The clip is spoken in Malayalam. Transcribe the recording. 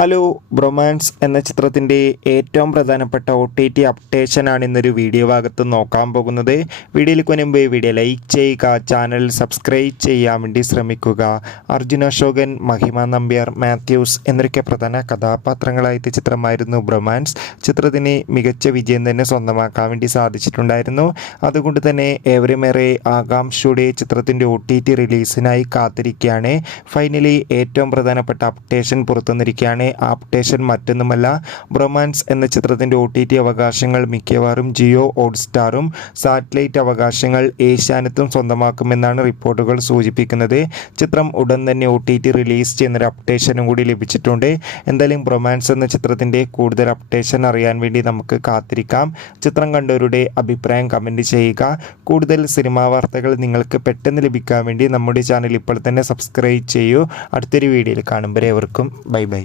ഹലോ, ബ്രൊമാൻസ് എന്ന ചിത്രത്തിൻ്റെ ഏറ്റവും പ്രധാനപ്പെട്ട OTT അപ്ഡേഷനാണ് ഇന്നൊരു വീഡിയോ ഭാഗത്ത് നോക്കാൻ പോകുന്നത്. വീഡിയോയിലേക്ക് മുൻപ് വീഡിയോ ലൈക്ക് ചെയ്യുക, ചാനൽ സബ്സ്ക്രൈബ് ചെയ്യാൻ വേണ്ടി ശ്രമിക്കുക. അർജുൻ അശോകൻ, മഹിമ നമ്പ്യാർ, മാത്യൂസ് എന്നൊക്കെ പ്രധാന കഥാപാത്രങ്ങളായിട്ട് ചിത്രമായിരുന്നു ബ്രൊമാൻസ്. ചിത്രത്തിന് മികച്ച വിജയം തന്നെ സ്വന്തമാക്കാൻ വേണ്ടി സാധിച്ചിട്ടുണ്ടായിരുന്നു. അതുകൊണ്ട് തന്നെ ഏവരുമേറെ ആകാംക്ഷയോടെ ചിത്രത്തിൻ്റെ OTT റിലീസിനായി കാത്തിരിക്കുകയാണ്. ഫൈനലി ഏറ്റവും പ്രധാനപ്പെട്ട അപ്ഡേഷൻ പുറത്തുവന്നിരിക്കുകയാണ്. അപ്ഡേഷൻ മറ്റൊന്നുമല്ല, ബ്രൊമാൻസ് എന്ന ചിത്രത്തിൻ്റെ OTT അവകാശങ്ങൾ മിക്കവാറും ജിയോ ഹോട്ട്സ്റ്റാറും സാറ്റലൈറ്റ് അവകാശങ്ങൾ ഏഷ്യാനെറ്റും സ്വന്തമാക്കുമെന്നാണ് റിപ്പോർട്ടുകൾ സൂചിപ്പിക്കുന്നത്. ചിത്രം ഉടൻ തന്നെ OTT റിലീസ് ചെയ്യുന്നൊരു അപ്ഡേഷനും കൂടി ലഭിച്ചിട്ടുണ്ട്. എന്തായാലും ബ്രൊമാൻസ് എന്ന ചിത്രത്തിൻ്റെ കൂടുതൽ അപ്ഡേഷൻ അറിയാൻ വേണ്ടി നമുക്ക് കാത്തിരിക്കാം. ചിത്രം കണ്ടവരുടെ അഭിപ്രായം കമൻറ്റ് ചെയ്യുക. കൂടുതൽ സിനിമാ വാർത്തകൾ നിങ്ങൾക്ക് പെട്ടെന്ന് ലഭിക്കാൻ വേണ്ടി നമ്മുടെ ചാനൽ ഇപ്പോൾ തന്നെ സബ്സ്ക്രൈബ് ചെയ്യൂ. അടുത്തൊരു വീഡിയോയിൽ കാണുമ്പോൾ ഏവർക്കും ബൈ ബൈ.